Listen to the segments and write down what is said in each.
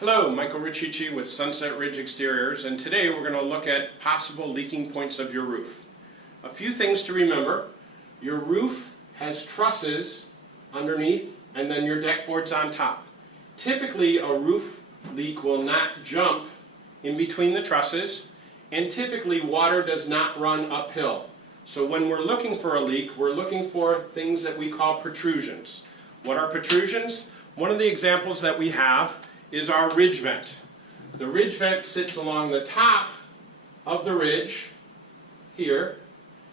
Hello, Michael Riccici with Sunset Ridge Exteriors, and today we're going to look at possible leaking points of your roof. A few things to remember. Your roof has trusses underneath and then your deck boards on top. Typically a roof leak will not jump in between the trusses, and typically water does not run uphill. So when we're looking for a leak, we're looking for things that we call protrusions. What are protrusions? One of the examples that we have is our ridge vent. The ridge vent sits along the top of the ridge here,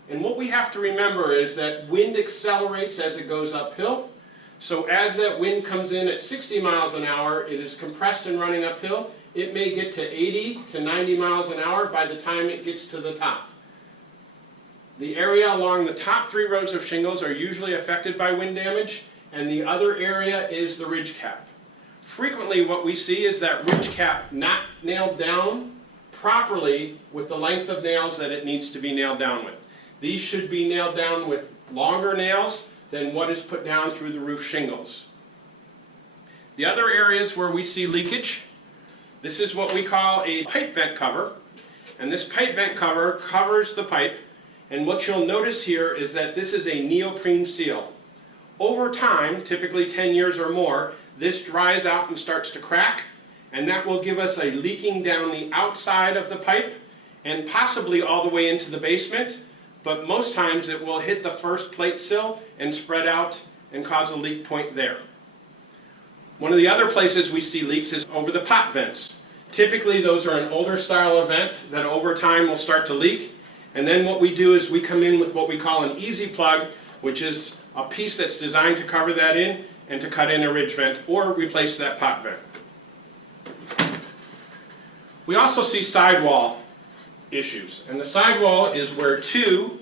and what we have to remember is that wind accelerates as it goes uphill. So as that wind comes in at 60 miles an hour, it is compressed and running uphill. It may get to 80 to 90 miles an hour by the time it gets to the top. The area along the top 3 rows of shingles are usually affected by wind damage, and the other area is the ridge cap. Frequently what we see is that ridge cap not nailed down properly with the length of nails that it needs to be nailed down with. These should be nailed down with longer nails than what is put down through the roof shingles. The other areas where we see leakage, this is what we call a pipe vent cover, and this pipe vent cover covers the pipe, and what you'll notice here is that this is a neoprene seal. Over time, typically 10 years or more, this dries out and starts to crack, and that will give us a leaking down the outside of the pipe and possibly all the way into the basement, but most times it will hit the first plate sill and spread out and cause a leak point there. One of the other places we see leaks is over the pop vents. Typically those are an older style of vent that over time will start to leak, and then what we do is we come in with what we call an easy plug, which is a piece that's designed to cover that in and to cut in a ridge vent or replace that pop vent. We also see sidewall issues, and the sidewall is where 2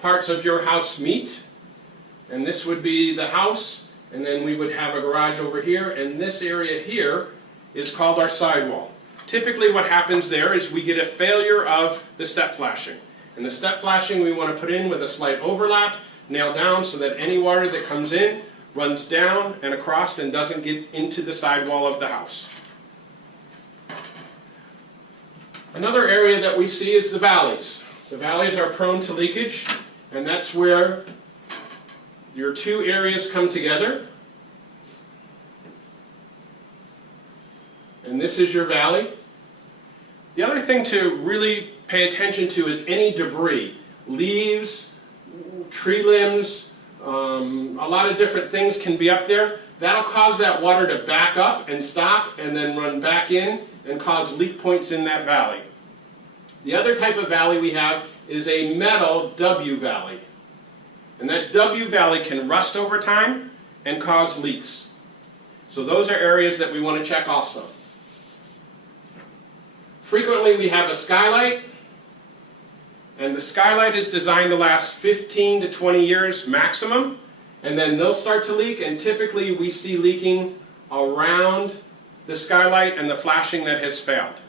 parts of your house meet, and this would be the house, and then we would have a garage over here, and this area here is called our sidewall. Typically what happens there is we get a failure of the step flashing, and the step flashing we want to put in with a slight overlap, nail down so that any water that comes in runs down and across and doesn't get into the sidewall of the house. Another area that we see is the valleys. The valleys are prone to leakage, and that's where your 2 areas come together. And this is your valley. The other thing to really pay attention to is any debris. Leaves, tree limbs, a lot of different things can be up there. That'll cause that water to back up and stop and then run back in and cause leak points in that valley. The other type of valley we have is a metal W valley. And that W valley can rust over time and cause leaks. So those are areas that we want to check also. Frequently we have a skylight, and the skylight is designed to last 15 to 20 years maximum, and then they'll start to leak, and typically we see leaking around the skylight and the flashing that has failed.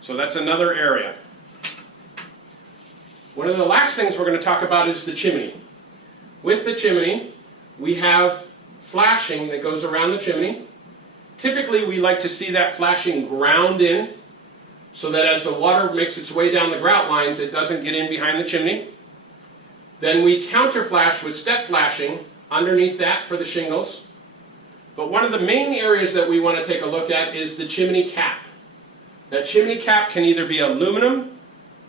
So that's another area. One of the last things we're going to talk about is the chimney. With the chimney, we have flashing that goes around the chimney. Typically we like to see that flashing ground in, so that as the water makes its way down the grout lines, it doesn't get in behind the chimney. Then we counter flash with step flashing underneath that for the shingles. But one of the main areas that we want to take a look at is the chimney cap. That chimney cap can either be aluminum,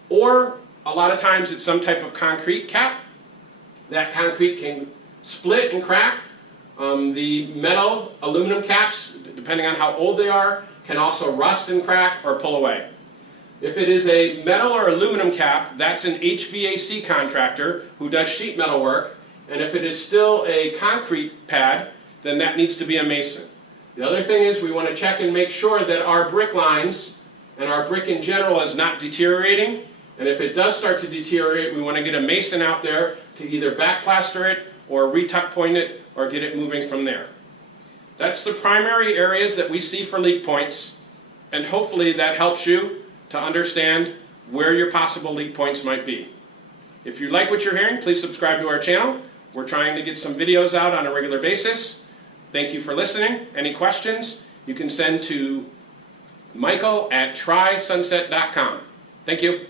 or a lot of times it's some type of concrete cap. That concrete can split and crack. The metal aluminum caps, depending on how old they are, can also rust and crack or pull away. If it is a metal or aluminum cap, that's an HVAC contractor who does sheet metal work, and if it is still a concrete pad, then that needs to be a mason. The other thing is we want to check and make sure that our brick lines and our brick in general is not deteriorating, and if it does start to deteriorate, we want to get a mason out there to either backplaster it or retuck point it or get it moving from there. That's the primary areas that we see for leak points, and hopefully that helps you to understand where your possible leak points might be. If you like what you're hearing, please subscribe to our channel. We're trying to get some videos out on a regular basis. Thank you for listening. Any questions, you can send to Michael at trysunset.com. Thank you.